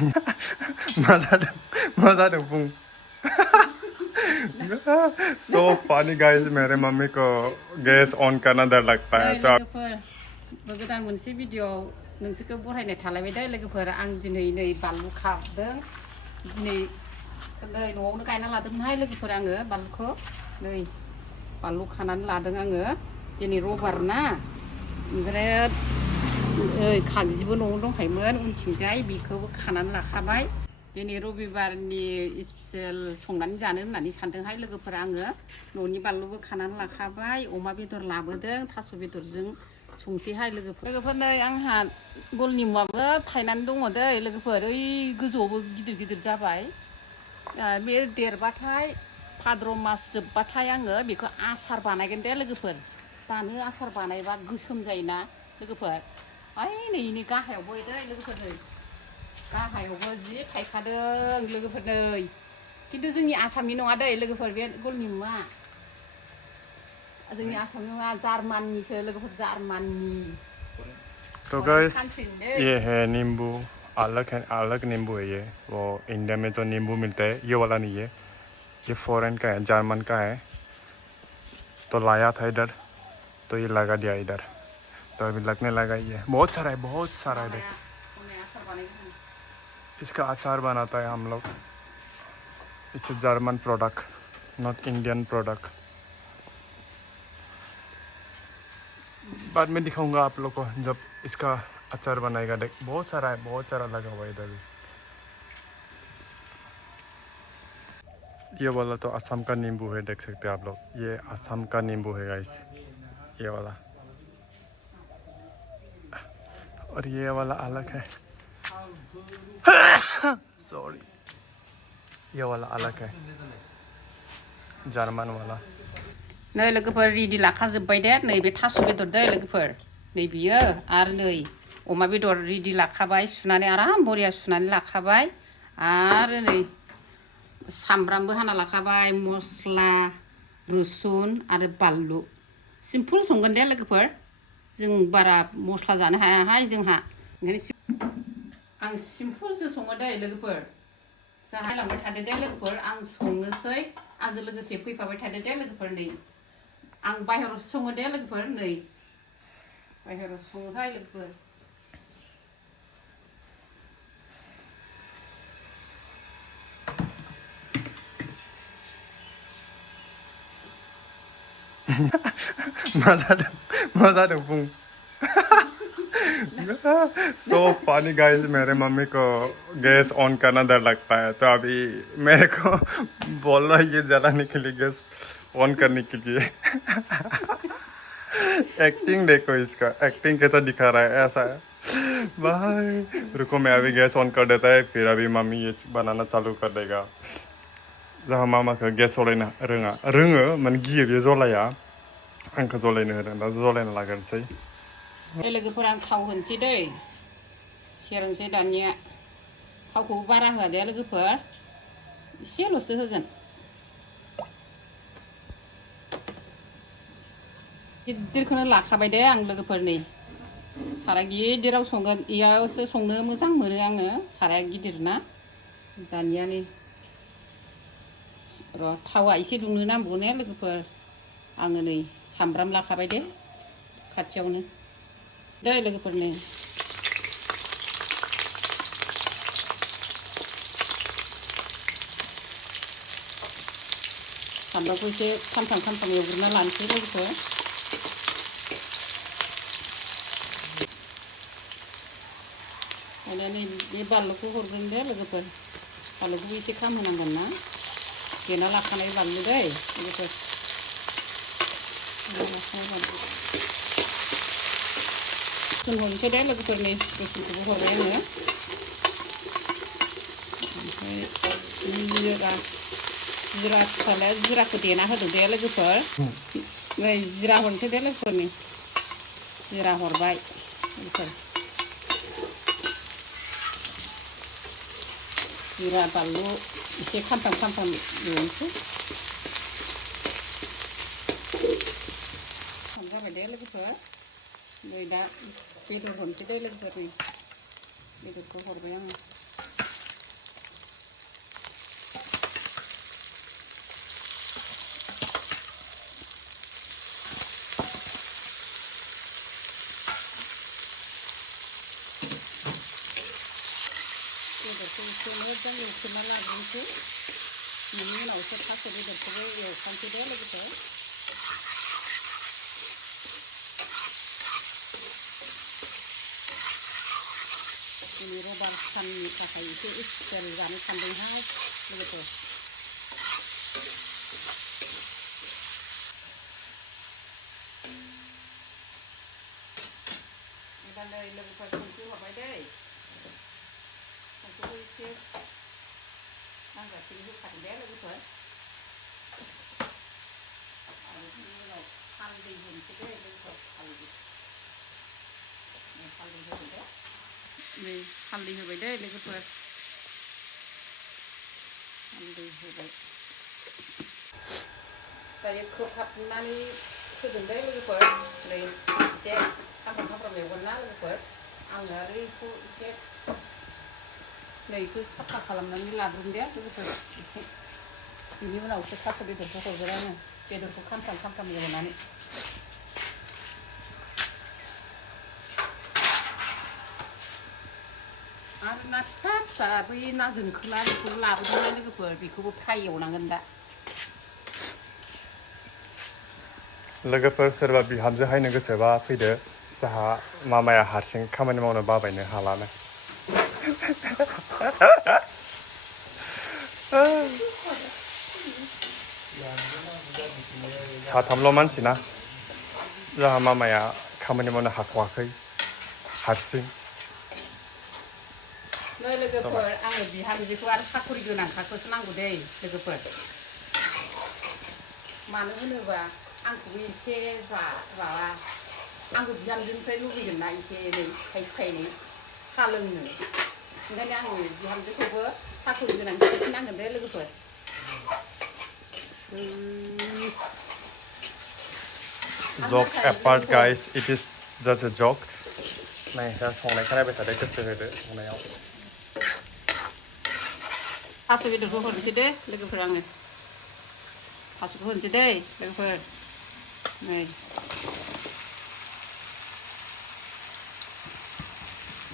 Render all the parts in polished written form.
मा जादों बुं so funny guys मेरे मम्मी को गैस ऑन करना डर लगता है तो लोगोफोर गोदान मोनसे भिडिअ नोंसोरखौ बरायनाय थालायबाय दे लोगोफोर आं दिनै नै बानलु खादों दिनै न'आवनो गायना लादोंमोनहाय लोगोफोर आङो बानलुखौ नै बानलु खानानै लादों आङो दिनै रबार ना ओमफ्राय खागजिबो न'आव दंखायोमोन उनथिंजाय बेखौबो खानानै लाखाबाय दिनै रबिबारनि स्पेसियेल संनानै जानो होननानै सानदोंहाय लोगोफोर आङो न'नि बानलुबो खानानै लाखाबाय अमा बेदर लाबोदों थास' बेदरजों संसैहाय लोगोफोर नै आंहा गल निमुआबो थायनानै दङ दै लोगोफोर ओइ गोजौआवबो गिदिर गिदिर जाबाय बे देरबाथाय भाद्र मास जोबबाथाय आङो बेखौ आसार बानायगोन दे लोगोफोर दानो आसार बानायबा गोसोम जायोना लोगोफोर ओइ नै गाहायावबो दै लोगोफोर नै गाहायावबो जि थायखादों लोगोफोर नै खिन्थु जोंनि आसामनि नङा दै लोगोफोर बे गल निमुआ जोंनि आसामनि नङा जार्माननिसो लोगोफोर जार्माननि तो गाइस ये है नींबू अलग नींबू है ये वो इंडिया में जो नींबू मिलता है ये वाला नहीं है ये फॉरेन का है जर्मन का है तो लाया था इधर तो ये लगा दिया इधर तो अभी लगने लगा ये बहुत सारा है देख इसका अचार बनाता है हम लोग it's German product not Indian product बाद में दिखाऊंगा आप लोग को जब इसका अचार बनाएगा देख बहुत सारा लगा हुआ है इधर ये वाला तो असम का नींबू है देख सकते हैं आप लोग ये असम का नींबू है गाइस ये वाला और ये वाला अलग है सॉरी ये वाला अलग है जर्मन वाला नै लोगोफोर रेडि लाखाजोब्बाय दे नैबे थास' बेदर दे लोगोफोर नै बियो आरो नै अमा बेदर रेडि लाखाबाय सुनानै आराम बरिया सुनानै लाखाबाय आरो नै सामब्रामबो हाना लाखाबाय मस्ला रुसुन आरो बानलु सिम्पोल संगोन दे लोगोफोर जों बारा मस्ला जानो हायाहाय जोंहा ओंखायनो आं सिम्पोलसो सङो दे लोगोफोर जाहायलांबाय थादो दे लोगोफोर आं संनोसै आंजों लोगोसे फैफाबाय थादो दे लोगोफोर नै आं बाहेरावसो सङो दे लोगोफोर नै बाहेराव सङोहाय लोगोफोर मा जादों बुं so funny guys मेरे मम्मी को गैस ऑन करना डर लगता है तो अभी मेरे को बोल रहा है ये जलाने के लिए गैस ऑन करने के लिए एक्टिंग देखो इसका एक्टिंग कैसा दिखा रहा है ऐसा है भाई रुको मैं अभी गैस ऑन कर देता है फिर अभी मम्मी ये बनाना चालू कर देगा जहाँ मामा को गैस जलायनो रोङो माने गियो बे जलाया आंखौ जलायनो होदों दा जलायना लाग्रोनोसै लोगोफोर आं थाव होनोसै दै सेरनोसै दानिया थावखौ बारा होआ दे लोगोफोर एसेल'सो होगोन गिदिरखौनो लाखाबाय दे आं लोगोफोर नै साराय गिदिराव संगोन इयावसो संनो मोजां मोनो आङो साराया गिदिर ना दानिया नै र' थावा एसे दुंनो नांगौ ने लोगोफोर आङो नै सामब्राम लाखाबाय दे खाथियावनो दे लोगोफोर नै सामब्रामखौ एसे खामफ्राम एवग्रोना लानोसै लोगोफोर दानिया नै बे बानलुखौ हरगोन दे लोगोफोर बानलुखौबो एसे खामहोनांगोन ना देना लाखानाय बानलु दै लोगोफोर हरनोसै दे लोगोफोर नै रुसुनखौबो हरबाय आङो ओमफ्राय जिराखौ देना होदो दे लोगोफोर नै जिरा हरनोसै दे लोगोफोर नै जिरा हरबाय लोगोफोर जिरा बानलु एसे खामफ्राम एवनोसै जाबाय दे लोगोफोर नै दा बेदर हरनोसै दे लोगोफोर नै बेदरखौ हरबाय आङो बेदरखौ एसे मोजां एवख्रेबना लाग्रोनोसै बेनि उनावसो थास' बेदरखौबो एवखानोसै दे लोगोफोर दिनै रबार साननि थाखाय एसे स्पेसियेल जानो सानदोंहाय लोगोफोर एबार नै लोगोफोर संख्रि हरबाय दै संख्रिखौ एसे नांजासे होखादों दे लोगोफोर आरो बिनि उनाव हालदै होनोसै दे लोगोफोर हालदै होगोन दे नै हालदै होबाय दे लोगोफोर हालदै होबाय दायो खोबहाबनानै होगोन दे लोगोफोर नै एसे खामफ्राम एवगोन ना लोगोफोर आङो आरो बेखौ एसे नै बेखौ साफा खालामनानै लाग्रोगोन दे लोगोफोर एसे बिनि उनावसो थास' बेदरखौ हरगोन आङो बेदरखौ खामफ्राम एवनानै आरो ना फिसा फिसा बै ना जोंखोला बेखौबो लाबोदोंना लोगोफोर बेखौबो फ्राय एवनांगोन दा लोगोफोर सोरबा बिहामजो हायनो गोसोबा फैदो जाहा मामाया हारसिं खामानि मावनो बाबायनो हालानो साथामल' मानसि ना जाहा मामाया खामानि मावनो हाख'वाखै हारसिं नै लोगोफोर आङो बिहामजोखौ आरो साखरि गोनांखाखौसो नांगौ दै लोगोफोर मानो होनोबा आंखौबो एसे माबा आंबो बिहामजोनिफ्राय लुबैगोन ना एसे एनै थाइसे थाइनै साहा लोंनो ओंखायनो आङो बिहामजोखौबो साखरि गोनांखासो नांगोन दे लोगोफोर Joke apart guys, it is just a joke. Này, ra संनायखौ नायबाय थादो गोसो होदो संनायाव थास' बेदरखौ हरनोसै दे लोगोफोर आङो थास'खौ होनोसै दै लोगोफोर नै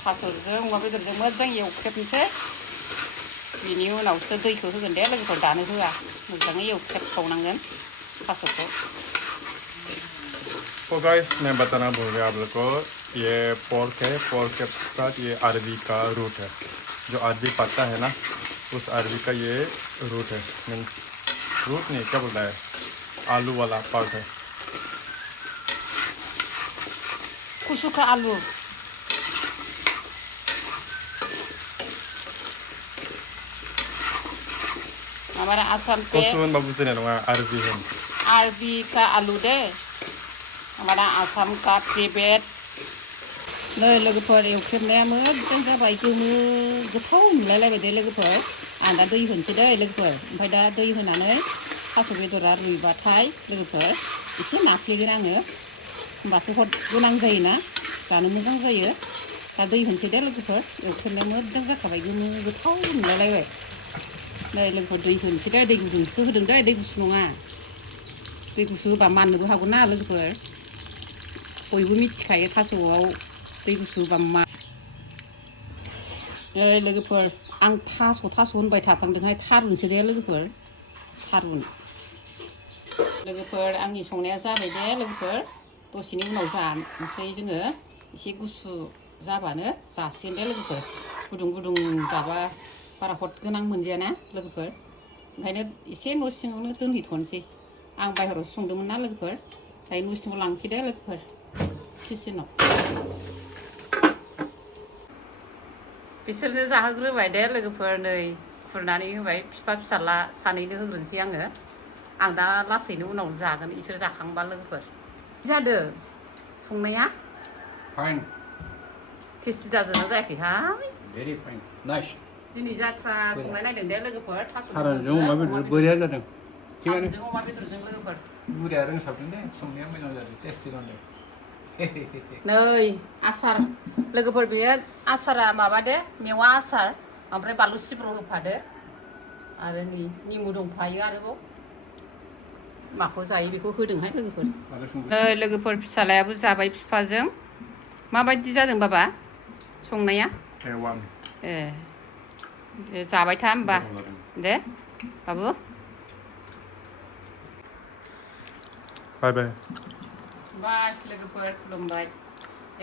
थास'जों अमा बेदरजों मोजां एवख्रेबनोसै बिनि उनावसो दैखौ होगोन दे लोगोफोर दानो होआ मोजाङै एवख्रेबबावनांगन थास'खौ तो गाइस मैं बताना भूल गया आप लोग को ये पोर्क है पोर्क के साथ ये अरबी का रूट है जो अरबी पत्ता है ना उस अरबी का ये रूट है मीन्स रूट नहीं क्या बोलता है आलू वाला पार्ट है कुसुका आलु हमारा आसाम पे कुसुन बाबू से नहीं अरबी है आरबी का आलू दे हमारा आसाम का फेभरेट नै लोगोफोर एवख्रेबनाया मोजां जाबाय गोमो गोथाव नुलायलायबाय दे लोगोफोर आं दा दै होनोसै दे लोगोफोर ओमफ्राय दा दै होनानै थास' बेदरा रुइबाथाय लोगोफोर एसे नाफ्लेगोन आङो होमबासो हद गोनां जायोना जानो मोजां जायो दा दै होनोसै दे लोगोफोर एवख्रेबनाया मोजां जाखाबाय गोमो गोथाव नुलायलायबाय नै लोगोफोर दै होनोसै दे दै गुदुंसो होदों दे दै गुसु नङा दै गुसु होबा माननोबो हागौ ना लोगोफोर बयबो मिथिखायो थास'आव दै गुसु होबा मा नै लोगोफोर आं थास' होनबाय थाफ्लांदोंहाय थारुनसो दे लोगोफोर थारुन लोगोफोर आंनि संनाया जाबाय दे लोगोफोर दसेनि उनाव जानोसै जोङो एसे गुसु जाबानो जासिगोन दे लोगोफोर गुदुं गुदुं जाबा बारा हद गोनां मोनजायाना लोगोफोर ओंखायनो एसे न' सिङावनो दोनहैथ'नोसै आं बाहेरायावसो संदोंमोन ना लोगोफोर दायो न' सिङाव लांसै दे लोगोफोर किचेनाव बिसोरनो जाहोग्रोबाय दे लोगोफोर नै खुरनानै होबाय बिफा फिसाला सानैनो होग्रोनोसै आङो आं दा लासैनो उनाव जागोन इसोर जाखांबा लोगोफोर जादों संनाया फाइन टेस्टि जादोंना जायाखैहाय भेरि फाइन नाइस दिनै जात्रा संनाय नायदों दे लोगोफोर थास' थारुनजों अमा बेदर बोरैया जादों थिगानो थारुनजों अमा बेदरजों लोगोफोर बुरिया रोंसाबदों दे संनाया मोजां जादों टेस्टि जादों नै आसार लोगोफोर बेयो आसारा माबा दे मेवा आसार ओमफ्राय बानलु सिब्र' होफादो आरो नै निमु दंफायो आरोबाव माखौ जायो बेखौ होदोंहाय लोगोफोर नै लोगोफोर फिसालायाबो जाबाय बिफाजों माबायदि जादों बाबा संनाया A1 ए दे जाबाय था होमबा दे बाबु बाय बाय बाय लोगोफोर खुलुमबाय